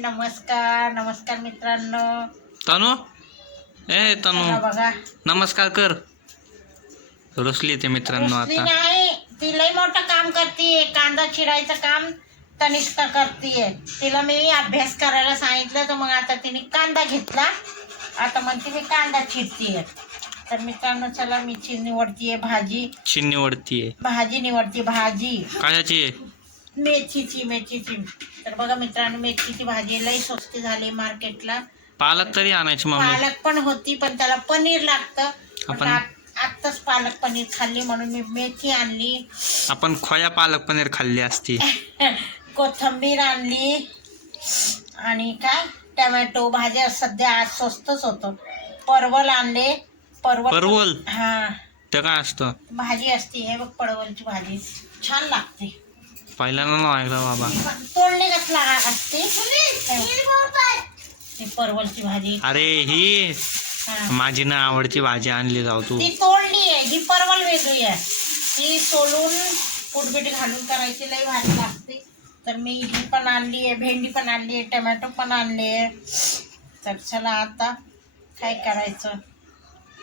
नमस्कार नमस्कार मित्रांनो. तनु? ए चला तनु बघा. नमस्कार कर. रुसली ते मित्रांनो आता. नाही ती लई मोठं काम करतीये. कांदा चिरायचं काम तनिष्का करतीये. तिला मी अभ्यास करायला सांगितलं तर मग आता तिने कांदा घेतला. आता म्हणते मी कांदा चिरतीये. तर मित्रांनो चला मी चि निवडतीये भाजी. चिन्नी निवडतीये भाजी निवडती भाजी. आहे? मेथीची मेथीची. तर बघा मित्रांनो मेथीची भाजी लई स्वस्त झाली मार्केटला. पालक तरी आणायची मम्मी. पालक पण होती पण त्याला पनीर लागतं. आपण- आत्ताच पालक पनीर खाल्ली म्हणून मी मेथी आणली. आपण खोया पालक पनीर खाल्ली असती. कोथिंबीर आणली. आणि काय? टमॅटो भाज्या सध्या आज स्वस्तच होतं. परवल आणले. परवल परवल? हा. ते काय असतं? भाजी असते. हे बघ पडवलची भाजी. छान लागते. पहिल्यांदा ना ऐकलं बाबा. तोडणे कसला असते? ती परवलची भाजी. अरे ही हा. माझी ना आवडती भाजी आणली जाऊ तू. ती तोडली आहे ही परवल वेगळी आहे. ती सोलून पुटबिट घालून करायची लई भारी लागते. तर मी ही पण आणली आहे भेंडी पण आणली आहे टमॅटो पण आणले आहे. तर चला आता काय करायचं?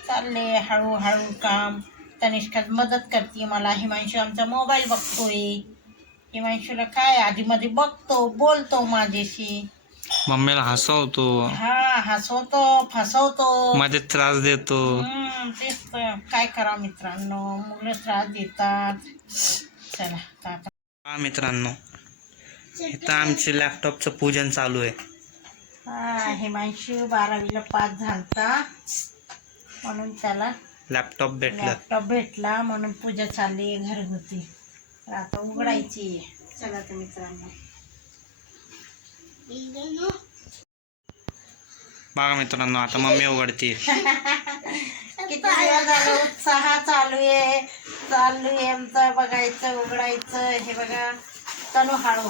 चालले हळूहळू काम. तनिष्का मदत करते मला. हिमांशू आमचा मोबाईल बघतोय. हिमांशूला काय आधीमध्ये बघतो बोलतो माझ्याशी. मम्मीला हसवतो. हा हसवतो फसवतो. मध्ये त्रास देतो. हम्म, तेच तर. काय करा मित्रांनो? मुलं त्रास देतात. चला आता हा मित्रांनो इथं आमचे लॅपटॉपचं पूजन चालू आहे. हा हिमांशू बारावीला पास झालता. म्हणून त्याला लॅपटॉप भेटलं. लॅपटॉप भेटला म्हणून पूजा चालली आहे घरगुती. तर आता उघडायची. चला तर मित्रांनो. बघा मित्रांनो आता मम्मी उघडते. किती झालं? उत्साह चालू आहे. चालू आहे आमचं बघायचं उघडायचं. हे बघा. तनु हळू.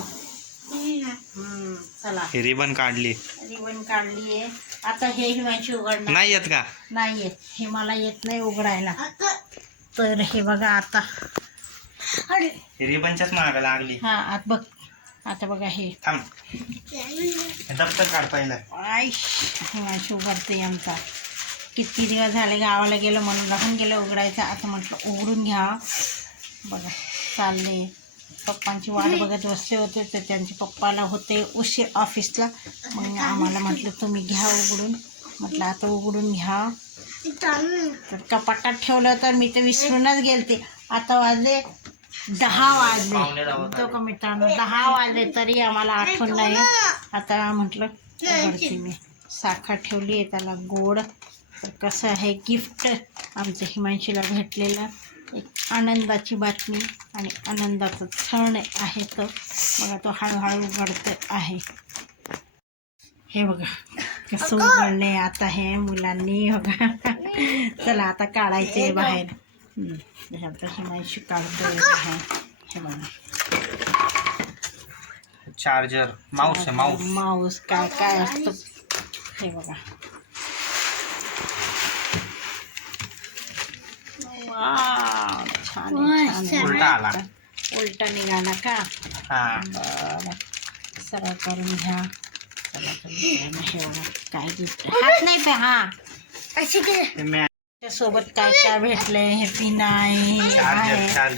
हम्म, चला. ही रिबन काढली. रिबन काढली आहे. आता हे हिमांशी उघडणार. नाही येत का? नाही येत. हे मला येत नाही उघडायला. तर हे बघा आता. रिबनच्याच माग लागली. हा आता बघ. आता बघा हे. थांब. हे दप्तर काढ पहिलं. हिमांशी आमचा. किती दिवस झाले गावाला गेलो म्हणून राहून गेलं उघडायचं. आता म्हटलं उघडून घ्या. बघा चालले. पप्पांची वाट बघत बसले होते तर त्यांचे पप्पाला होते उशीर ऑफिसला. मग आम्हाला म्हटलं तुम्ही घ्या उघडून. म्हटलं आता उघडून घ्या. तर कपाटात ठेवलं तर मी तर विसरूनच गेलते. आता वाजले. दहा वाजले. तो का मित्रांनो दहा वाजले तरी आम्हाला आठवण नाही. आता म्हटलं मी साखर ठेवली आहे त्याला गोड. तर कसं आहे गिफ्ट आमच्या हिमांशीला भेटलेलं. एक आनंदाची बातमी आणि आनंदाचा क्षण आहे तो. बघा तो हळूहळू उघडत आहे. हे बघा कसं उघडले आता हे मुलांनी. बघा. चला आता काढायचे बाहेर. हम्म, हे आता हिमांशी काढतोय बाहेर हे बघा चार्जर माऊस आहे माऊस माऊस काय काय असतं हे बघा वाव, छान आहे, छान। आहे. उलटा आला उलटा निघाला का। हा। बरं। सरळ करून घ्या चला तुम्ही हे बघा काय gift. हात नाही पे हा। ते मॅ- त्यासोबत काय काय भेटलंय? हे पिन आहे हे चार्जर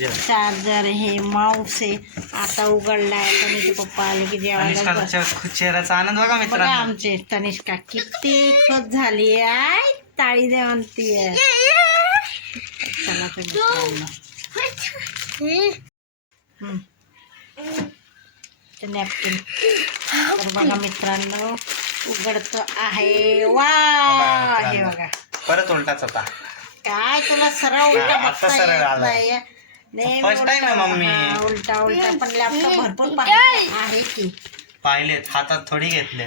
आहे. चार्जर. हे माऊस आहे. आता उघडलाय तर मी ते पप्पा आले की जेवायला. चेहऱ्याचा आनंद बघा मित्रांनो. आमचे तनिष्का किती खुश झाली आहे. टाळी दे म्हणतीये चला तर मित्रांनो. हम्म. ते नॅपकिन तर बघा मित्रांनो उघडतो आहे. वा हे बघा. परत उलटाच होता. काय तुला सरळ उलटा हा, आता सरळ येत आलं. नाही नेहमी First time आहे उलटा- मम्मी. हा, उलटा उलटा. पण लॅपटॉप भरपूर पाहिजे आहे की. पाहिलेत हातात थोडी घेतले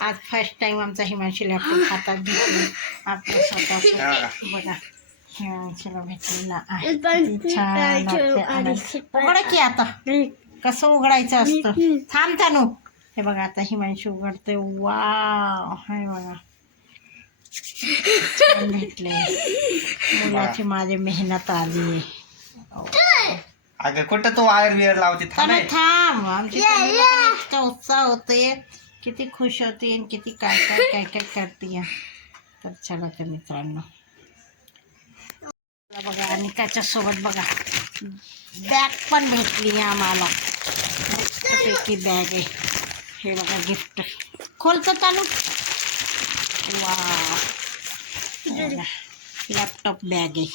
आज फर्स्ट टाइम आमचा हिमांशी लॅपटॉप हातात घेतला. आपलं स्वतःच. बघा हिमांशीला भेटलेला आहे. किती छान वाटते आनंद. उघडा की आता? कसं उघडायचं असतं? थांब तानू. हे बघा आता हिमांशी उघडते वाव. हे बघा. छान भेटले मुलाची माझी मेहनत आली. अगं कुठं तू वायर बियर लावते? थांब थांब. थांब. आमची तनुला पण इतका उत्साह होते. किती खुश होती आणि किती काय काय काय काय करते. तर चला तर मित्रांनो. चला बघा आणि त्याच्यासोबत बघा. बॅग पण भेटली आहे आम्हाला. मस्तपैकी बॅग आहे. हे बघा गिफ्ट खोलतं चालू. वा लॅपटॉप बॅग आहे